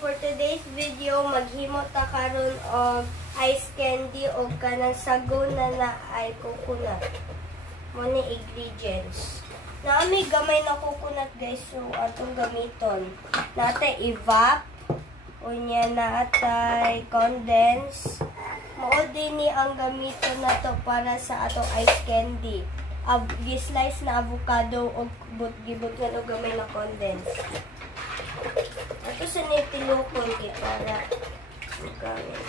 for today's video, maghimo ta karon og ice candy o kanang sago na ay coconut. Mo ni ingredients. Naami gamay na coconut guys, so atong gamiton. Natay evap, unya natay condense. Mao din ni ang gamiton nato para sa atong ice candy. Gi-slice na avocado o gibutgan og gamay na condense. Ato sa nitilokon kay para gamit.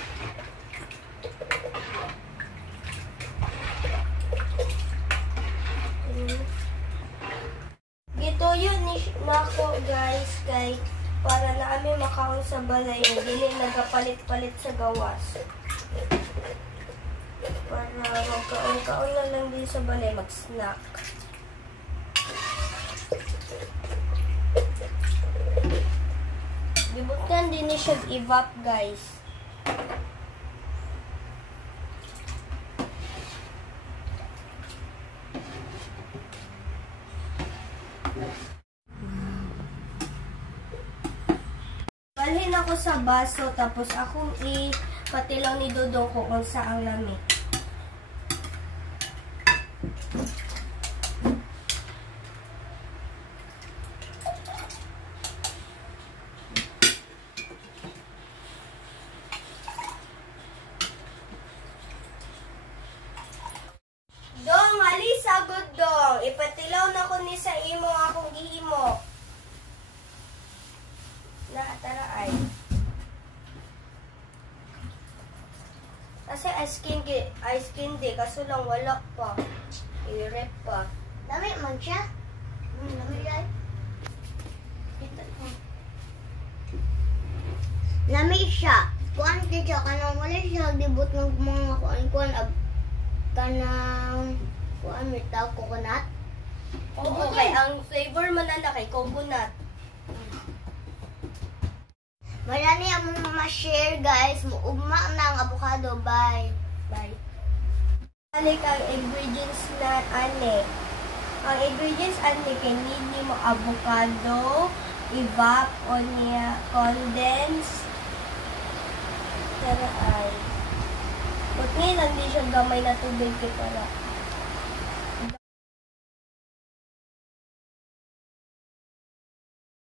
Gituyo ni nako guys kay para na ami makaon sa balay dili nagapalit-palit sa gawas. Para magkaon-kaon na lang din sa balay mag-snack. Gibutkan din ni siya evap guys. Balhin ako sa baso tapos akong ipatilaw ni Dodong ko kung saan lami. Dong, alis agad dong. Ipatilaw na ko ni sa imo akong gihimo. Na, tara ay. Kasi ice candy, kaso lang wala pa. I-rep pa. Dami man siya. Dami yan. Dami siya. Kuan siya kanang wala siya dibot ng mga kuan kanang kuan may tawag coconut. Oo, kay ang flavor man na kay coconut. Wala niya mo ma-share guys. Muugma na ang avocado. Bye. Bye. Balik ang ingredients na ane. Ang ingredients ane kay need ni mo avocado, evap o niya condense. Tara ay. Putni lang di siya gamay na tubig kay para